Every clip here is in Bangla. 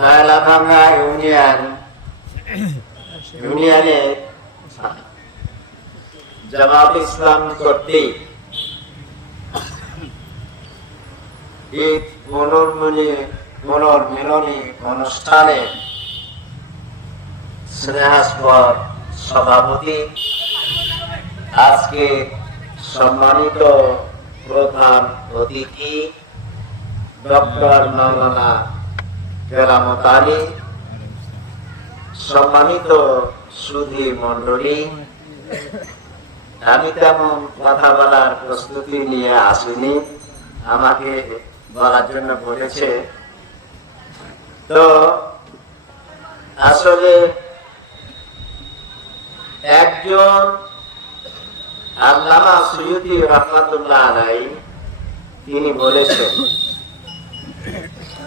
নয়লাভাঙ্গা ইউনিয়নে জামাত ইসলাম কর্তৃক ঈদ পুনর্মিলনী অনুষ্ঠানে স্নেহাস্পদ সভাপতি, আজকে সম্মানিত প্রধান অতিথি ডক্টর মাওলানা কেরামত আলী, সম্মানিত সুধী মন্ডলী, আমি তেমন কথা বলার প্রস্তুতি নিয়ে আসিনি, আমাকে বলার জন্য বলেছে। তো আসলে একজন আল্লামা সুয়ুতী রাহমাতুল্লাহ আলাইহি তিনি বলেছেন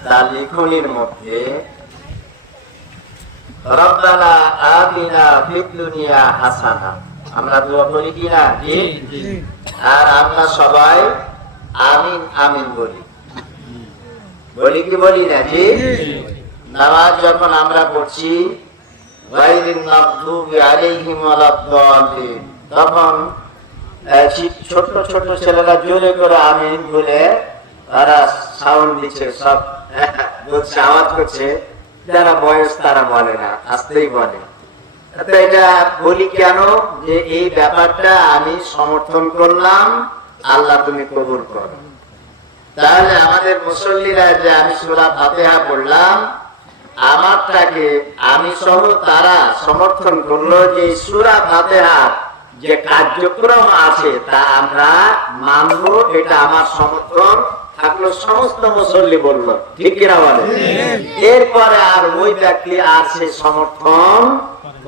তার লিখনির মধ্যে, রব্বানা আতিনা ফিদ দুনিয়া হাসানা। আমরা দোয়া করি কিনা? জি। আর আমরা সবাই আমিন আমিন বলি কি বলি না? জি। নামাজ যখন আমরা পড়ছি গায়রিল মাগদুবি আলাইহিম ওয়ালাদ-দাল্লিন, তখন ছোট ছোট ছেলেরা জোরে করে আমিন বলে তারা সাউন্ড দিচ্ছে, সব বলছে, আওয়াজ করছে। যারা বয়স তারা বলে না, আস্তেই বলে। এটা বলি কেন? যে এই ব্যাপারটা আমি সমর্থন করলাম, আল্লাহ তুমি কবুল করো। তাহলে আমাদের মুসল্লিরা যে আমি সূরা ফাতিহা পড়লাম, আমারটাকে আমি সহ তারা সমর্থন করলো যে সূরা ফাতিহার যে কার্যক্রম আছে তা আমরা মানবো, এটা আমার সমর্থন থাকলো। সমস্ত মুসল্লি বললো, ঠিক কিনা বলে? এরপরে আর ওই ব্যক্তি আর সে সমর্থন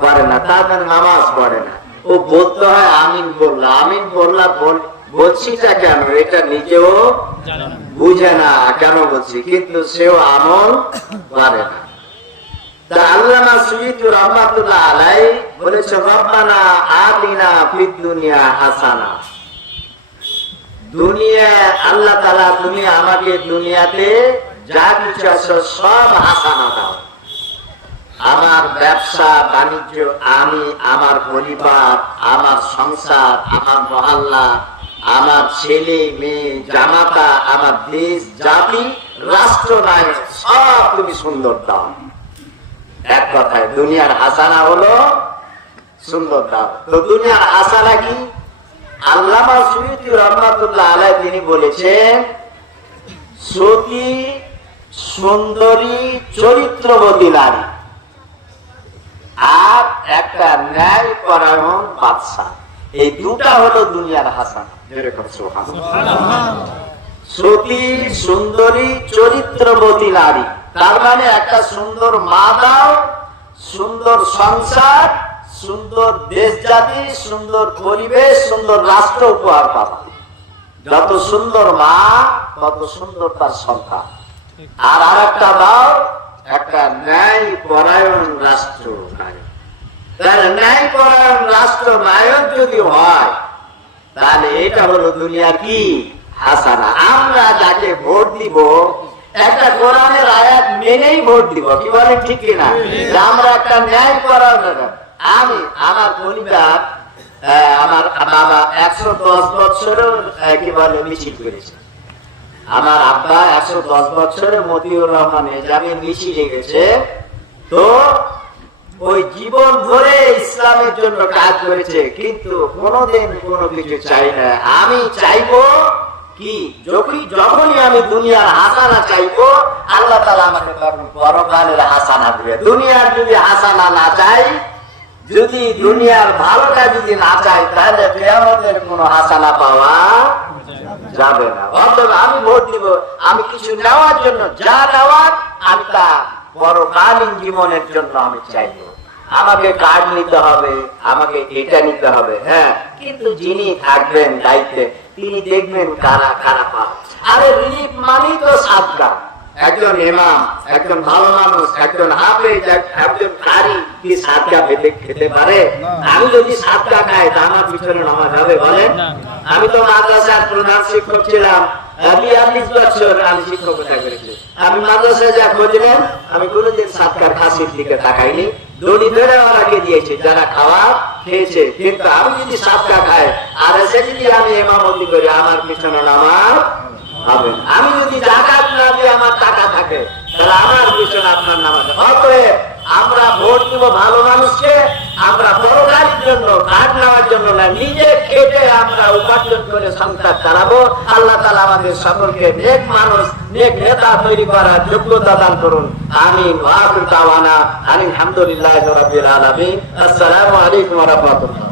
করে না, তাদের নামাজ পড়ে না। ও বলতে হয় আমিন বললা, আমিন বললা বলছিটা কেন এটা নিজেও বুঝে না কেন বলছি, কিন্তু সেও আমল করে না। তা আল্লামা সুয়ুতী রাহমাতুল্লাহ আলাইহি বলেছে, রব্বানা আতিনা ফিদ দুনিয়া হাসানা। দুনিয়া আল্লাহ তাআলা তুমি আমাকে দুনিয়াতে যা কিছু আছে সব হাসানা দাও। আমার ব্যবসা বাণিজ্য, আমি, আমার পরিবার, আমার সংসার, আমার মহল্লা, আমার ছেলে মেয়ে, জামাতা, আমার দেশ, জাতি, রাষ্ট্র নাই, সব তুমি সুন্দর দাও। এক কথায় দুনিয়ার হাসানা হলো সুন্দর দাও। তো দুনিয়ার হাসানা কি? আল্লামা সুয়ুতী রাহমাতুল্লাহ আলাইহি তিনি বলেছেন, সতী, সুন্দরী, চরিত্রবতী নারী আর একটা ন্যায় পরায়ণ বাদশা, এই দুটা হলো দুনিয়ার হাসানা। যেরকম সতী, সুন্দরী, চরিত্রবতী নারী, তার মানে একটা সুন্দর মা দাও, সুন্দর সংসার, সুন্দর দেশ জাতি, সুন্দর পরিবেশ, সুন্দর রাষ্ট্র উপহার পাবা। যত সুন্দর মা তত সুন্দর তার সন্তান। আর আরেকটা দাও, একটা ন্যায় পরায়ণ রাষ্ট্র নায়ক। তাহলে ন্যায় পরায়ণ রাষ্ট্র নায়ক যদি হয়, তাহলে এটা হলো দুনিয়া কি হাসানা। আমরা যাকে ভোট দিব একটা কোরআনের আয়াত মেনেই ভোট দিব, কি বলে ঠিক কিনা? আমরা একটা ন্যায় পরায়ণ, আমি, আমার পরিবার, আমার বাবা 110 বছরের কি বলে মিছিল করেছে, আমার আব্বা 110 বছরের মতিউর রহমান এজামি মিছিলে গেছে। তো ওই জীবন ধরে ইসলামের জন্য কাজ করেছে, কিন্তু কোনোদিন কোনো কিছু চাই না। আমি চাইবো কি, যখনই আমি দুনিয়ার হাসানা চাইবো, আল্লাহ তাআলা আমাকে পরকালের হাসানা দিবে। দুনিয়ার যদি হাসানা না চাই, যদি দুনিয়ার ভালোটা যদি না চাই, তাহলে কিয়ামতের কোনো হাসানা পাওয়া যাবে না। অতএব আমি ভোট দিব, আমি কিছু নেওয়ার জন্য, যা নেওয়ার আমি তা পরকালীন জীবনের জন্য আমি চাইবো। আমাকে কার্ড নিতে হবে, আমাকে এটা নিতে হবে, হ্যাঁ, কিন্তু যিনি থাকবেন দায়িত্বে তিনি দেখবেন কারা কারা পাবে। আরে রিলিফ মানেই তো সাদকা। একজন ইমাম, একজন ভালো মানুষ, একজন হাফেজ, একজন কারি কি সাদকা খেতে পারে? আমি যদি সাদকা খাই তা আমার পিছনে নামাজ হবে বলেন? আমি তো মাদ্রাসার প্রধান শিক্ষক ছিলাম, আমি 40 বছর আমি শিক্ষকতা করেছি। আমি মাদ্রাসায় যা খুঁজলেন, আমি কোনোদিন সাতকার খাসির দিকে তাকাইনি। দড়ি ধরে ওরাকে দিয়েছে, যারা খাওয়া খেয়েছে। কিন্তু আমি যদি সাতকা খাই আর এসে যদি আমি ইমামতি করি, আমার পিছনে নামাজ হবে না। আমি যদি জাকাত না দিয়ে আমার টাকা থাকে, তাহলে আমার পিছনে আপনার নামাজ। অতএব আমরা ভোট দিব ভালো মানুষকে, আমরা পরকালের জন্য, কাজ নেওয়ার জন্য না, নিজে খেটে আমরা উপার্জন করে সংসার চালাবো। আল্লাহ তাআলা আমাদের সকলকে নেক মানুষ, নেক নেতা তৈরি করার যোগ্যতা দান করুন। আমিন। ওয়া আখিরু দাওয়ানা আলহামদুলিল্লাহি রাব্বিল আলামিন। আসসালামু আলাইকুম ওয়া রাহমাতুল্লাহ।